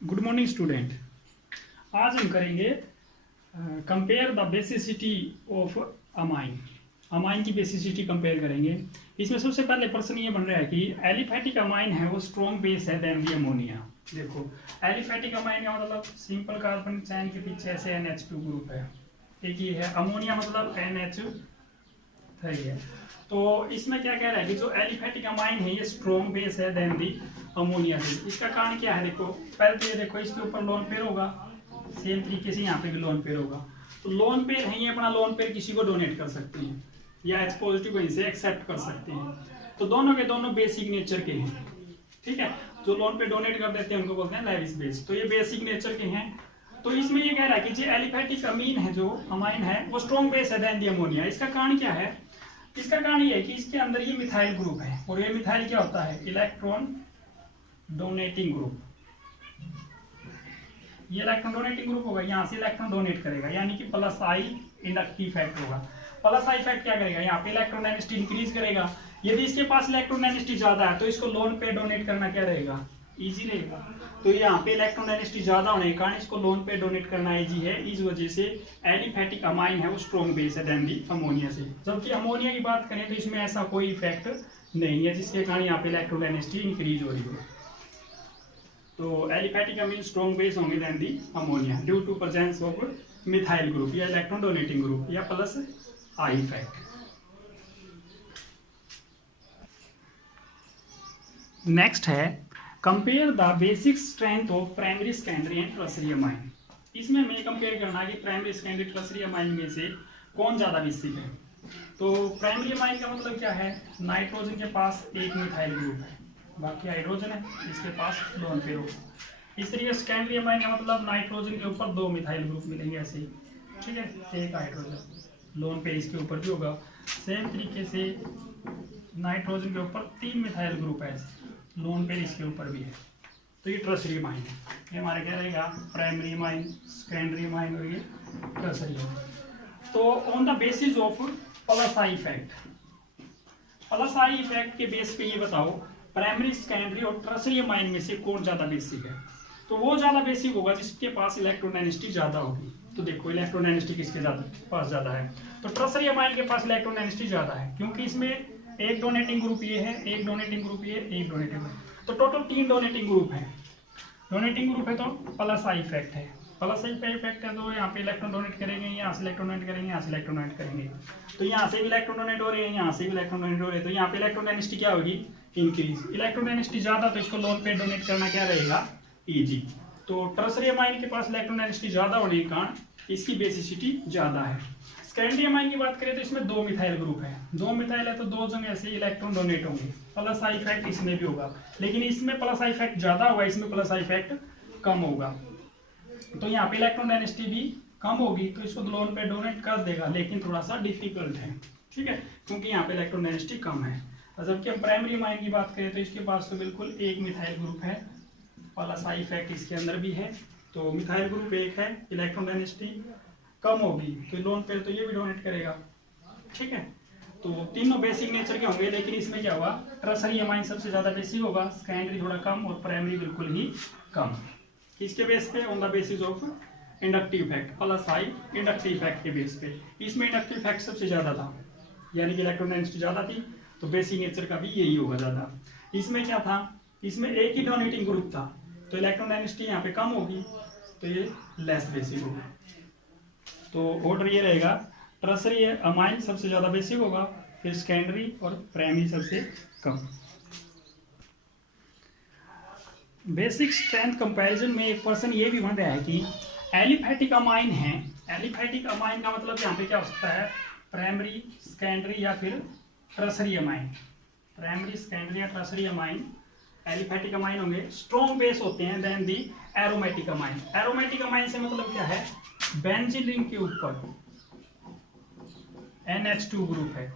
Good morning student. आज हम करेंगे compare the basicity of amine. Amine की बेसिसिटी कंपेयर करेंगे। इसमें सबसे पहले प्रश्न ये बन रहा है कि एलिफेटिक अमाइन है वो स्ट्रॉन्ग बेस है देन दी अमोनिया। देखो एलिफेटिक अमाइन का मतलब सिंपल कार्बन चैन के पीछे ऐसे NH2 ग्रुप है, एक ये है। अमोनिया मतलब NH3 है। तो इसमें क्या कह रहा है कि जो एलिफेटिक अमाइन है ये स्ट्रॉन्ग बेस है देन दी अमोनिया से। इसका कारण क्या है? देखो पहले तो ये देखो इसके ऊपर लोन पेयर होगा, सेम तरीके से यहाँ पे भी लोन पेयर होगा। तो लोन पेयर है, ये अपना लोन पेयर किसी को डोनेट कर सकते हैं या H पॉजिटिव को इनसे एक्सेप्ट कर सकते हैं। तो दोनों के दोनों बेसिक नेचर के हैं, ठीक है। जो लोन पे डोनेट कर देते हैं उनको बोलते हैं लेविस बेस। तो ये बेसिक नेचर के हैं। तो इसमें ये कह रहा है कि जो एलिफेटिक अमीन है, जो अमाइन है, वो स्ट्रॉन्ग बेस है देन दी अमोनिया। इसका कारण क्या है? इसका कारण ये है कि इसके अंदर ये मिथाइल ग्रुप है, और ये मिथाइल क्या होता है? Electron donating group. ये इलेक्ट्रॉन डोनेटिंग ग्रुप होगा, यहाँ से इलेक्ट्रॉन डोनेट करेगा, यानी कि प्लस आई इंडक्टिव इफेक्ट होगा। प्लस आई इफेक्ट क्या करेगा? यहाँ पे इलेक्ट्रॉन डेंसिटी इंक्रीज करेगा। यदि इसके पास इलेक्ट्रॉन डेंसिटी ज्यादा है तो इसको लोन पे डोनेट करना क्या रहेगा? इजी रहेगा। तो यहाँ पे इलेक्ट्रॉन डेंसिटी ज्यादा होने के कारण इसको लोन पे डोनेट करना इजी है। इस वजह से एलिफेटिक अमाइन है वो स्ट्रॉन्ग बेस है देन दी अमोनिया से। जबकि अमोनिया की बात करें तो इसमें ऐसा कोई इफेक्ट नहीं है जिसके कारण यहाँ पे इलेक्ट्रॉन डेंसिटी इंक्रीज हो रही हो। तो एलिफेटिक अमीन स्ट्रॉन्ग बेस होंगे than the ammonia due to presence of methyl group या इलेक्ट्रॉन डोनेटिंग ग्रुप या प्लस आई इफेक्ट। नेक्स्ट है compare the basic strength of primary, secondary and tertiary amine. इसमें हमें कंपेयर करना है कि primary, secondary, tertiary amine में से कौन ज्यादा बेसिक है। तो प्राइमरी अमाइन का मतलब क्या है? नाइट्रोजन के पास एक मिथाइल ग्रुप है, बाकी हाइड्रोजन है, इसके पास लोन पेयर होगा। इस तरीके सेकेंडरी अमाइन का मतलब नाइट्रोजन के ऊपर दो मिथाइल ग्रुप मिलेंगे ऐसे ही, ठीक है, एक हाइड्रोजन, लोन पेयर इसके ऊपर भी होगा। सेम तरीके से नाइट्रोजन के ऊपर तीन मिथाइल ग्रुप है, लोन पेयर इसके ऊपर भी है। तो ये टर्शियरी अमाइन है। ये हमारे क्या रहेगा? प्राइमरी अमाइन, सेकेंडरी अमाइन और ये टर्शियरी अमाइन। तो on the basis of plus I effect, plus I effect के बेस पे ये बताओ प्राइमरी, सेकेंडरी और टर्शियरी अमाइन में से कौन ज्यादा बेसिक है। तो वो ज्यादा बेसिक होगा जिसके पास इलेक्ट्रॉन डेंसिटी ज्यादा होगी। तो देखो इलेक्ट्रॉन डेंसिटी किसके पास ज्यादा है? तो टर्शियरी अमाइन के पास इलेक्ट्रॉन डेंसिटी ज्यादा है, क्योंकि इसमें एक डोनेटिंग ग्रुप ये है, एक डोनेटिंग ग्रुप ये, एक डोनेटिंग ग्रुप, तो टोटल तीन डोनेटिंग ग्रुप है। डोनेटिंग ग्रुप है तो प्लस आई इफेक्ट है। प्लस आई इफेक्ट है तो यहाँ पे इलेक्ट्रॉन डोनेट करेंगे, यहाँ से इलेक्ट्रॉन डोनेट करेंगे, यहाँ से इलेक्ट्रॉन डोनेट करेंगे। तो यहाँ से भी इलेक्ट्रॉन डोनेट हो रहे हैं, यहाँ से भी इलेक्ट्रॉन डोनेट हो रहे हैं। तो यहाँ पे इलेक्ट्रॉन डेंसिटी क्या होगी? इंक्रीज। इलेक्ट्रॉन डेंसिटी ज्यादा तो इसको लोन पे डोनेट करना क्या रहेगा? इजी। तो टर्शियरी अमाइन के पास इलेक्ट्रॉन डेंसिटी ज्यादा होने के कारण इसकी बेसिसिटी ज्यादा है। सेकेंडरी अमाइन की बात करें तो इसमें दो मिथाइल ग्रुप है, दो मिथाइल है तो दो जगह ऐसे इलेक्ट्रॉन डोनेट होंगे, प्लस आई इफेक्ट इसमें भी होगा। लेकिन इसमें प्लस आई इफेक्ट ज्यादा होगा, इसमें प्लस आई इफेक्ट कम होगा। तो यहाँ पे इलेक्ट्रॉन डेंसिटी भी कम होगी, तो इसको लोन पे डोनेट कर देगा, लेकिन थोड़ा सा डिफिकल्ट है, ठीक है, क्योंकि यहाँ पे इलेक्ट्रॉन डेंसिटी कम है। और जबकि हम प्राइमरी अमाइन की बात करें तो इसके पास तो बिल्कुल एक मिथाइल ग्रुप है, प्लस आई इफेक्ट इसके अंदर भी है। तो मिथाइल ग्रुप एक है, इलेक्ट्रॉन डेंसिटी कम होगी, तो लोन पेयर तो ये भी डोनेट करेगा, ठीक है। तो तीनों बेसिक नेचर के होंगे, लेकिन इसमें क्या हुआ? टर्शियरी अमाइन सबसे ज्यादा बेसिक होगा, सेकेंडरी थोड़ा कम और प्राइमरी बिल्कुल ही कम। किसके बेस पे? On the basis of inductive effect, plus I inductive effect के बेस पे। इसमें इंडक्टिव इफेक्ट सबसे ज्यादा था, यानी कि इलेक्ट्रॉन डेंसिटी ज्यादा थी, तो बेसिक नेचर का भी यही होगा ज्यादा। इसमें क्या था? इसमें एक ही डोनेटिंग ग्रुप था, तो इलेक्ट्रॉन डेंसिटी यहाँ पे कम होगी, तो ये लेस बेसिक होगा। तो ऑर्डर ये रहेगा, टर्शियरी अमाइन सबसे ज्यादा बेसिक होगा, फिर सेकेंडरी और प्राइमरी सबसे कम। बेसिक स्ट्रेंथ कंपैरिजन में एक पर्सन ये भी बन रहा है कि एलिफेटिक अमाइन है। एलिफेटिक अमाइन का मतलब यहाँ पे क्या हो सकता है? प्राइमरी, सेकेंडरी या फिर टर्शियरी अमाइन। प्राइमरी, सेकेंडरी या टर्शियरी अमाइन एलिफेटिक अमाइन होंगे, स्ट्रॉन्ग बेस होते हैं देन दी एरोमेटिक अमाइन। एरोमेटिक अमाइन से मतलब क्या है? बेंजीन रिंग के ऊपर NH2 ग्रुप है,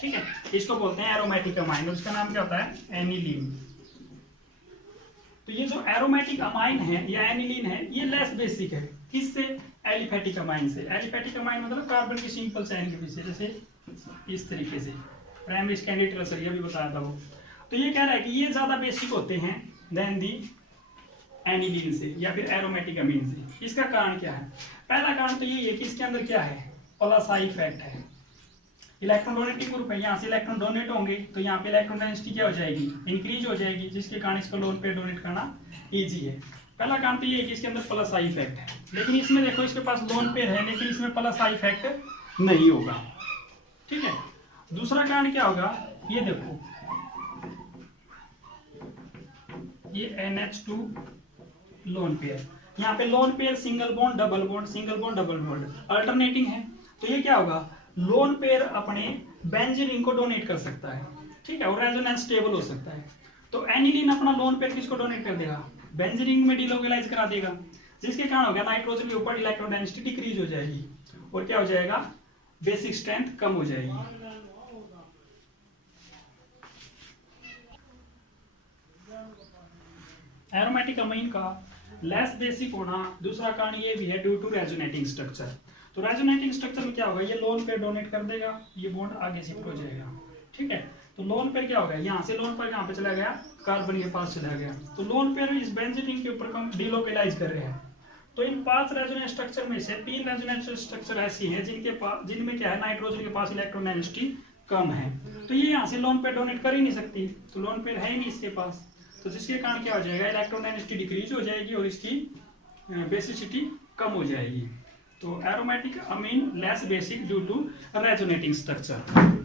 ठीक है, इसको बोलते हैं एरोमेटिक अमाइन, और इसका नाम क्या होता है? एनिलीन। तो ये जो एरोमेटिक अमाइन है या एनिलीन है, ये लेस बेसिक है। किससे? एलिफेटिक अमाइन से। एलिफेटिक अमाइन मतलब कार्बन की सिंपल चैन के पीछे, जैसे इस तरीके से प्राइमरी, सेकेंडरी, टर्शियरी भी बताया था वो। तो ये कह रहा है कि ये ज्यादा बेसिक होते हैं देन दी एनिलीन से या फिर एरोमेटिक अमीन से। इसका कारण क्या है? पहला कारण तो यही है कि इसके अंदर क्या है, प्लस आई इफेक्ट है। इलेक्ट्रॉन डोनेटिंग ग्रुप है, यहाँ से इलेक्ट्रॉन डोनेट होंगे तो यहाँ पे इलेक्ट्रॉन डेंसिटी क्या हो जाएगी, इंक्रीज हो जाएगी, जिसके कारण इसको लोन पेयर डोनेट करना इजी है। पहला काम तो ये है कि इसके अंदर प्लस आई इफेक्ट है, लेकिन इसमें देखो इसके पास लोन पेयर है लेकिन इसमें प्लस आई इफेक्ट नहीं होगा। ठीक है, दूसरा कारण क्या होगा, ये देखो ये NH2 लोन पेयर, यहाँ पे lone pair single bond double bond, single bond double bond alternating है, तो ये क्या होगा, लोन पेयर अपने बेंजीन रिंग को डोनेट कर सकता है। ठीक है, और रेजोनेंस स्टेबल हो सकता है। तो एनिलीन अपना लोन पेयर किसको डोनेट कर देगा, बेंजीन रिंग में डिलोकेलाइज करा देगा, जिसके कारण हो गया नाइट्रोजन के ऊपर इलेक्ट्रॉन डेंसिटी डिक्रीज हो जाएगी और क्या हो जाएगा, बेसिक स्ट्रेंथ कम हो जाएगी। एरोमेटिक अमीन का लेस बेसिक होना दूसरा कारण ये भी है ड्यू टू रेजोनेटिंग स्ट्रक्चर। तो रेजोनेटिंग स्ट्रक्चर में क्या होगा, ये लोन पेयर डोनेट कर देगा, ये बॉन्ड आगे शिफ्ट हो जाएगा। ठीक है, तो लोन पेयर क्या होगा, यहाँ से लोन पेयर यहाँ पे चला गया, कार्बन के पास चला गया, तो लोन पेयर इस बेंजीन रिंग के ऊपर हम डिलोकेलाइज कर रहे हैं। तो इन 5 रेजोनेंस स्ट्रक्चर में से 3 रेजोनेंस स्ट्रक्चर ऐसी हैं जिनमें क्या है, नाइट्रोजन के पास इलेक्ट्रॉन डेंसिटी कम है, तो ये यहाँ से लोन पेयर डोनेट कर ही नहीं सकती, तो लोन पेयर है ही नहीं इसके पास, तो जिसके कारण क्या हो जाएगा, इलेक्ट्रॉन डेंसिटी डिक्रीज हो जाएगी और इसकी बेसिसिटी कम हो जाएगी। तो aromatic amine less basic due to resonating structure.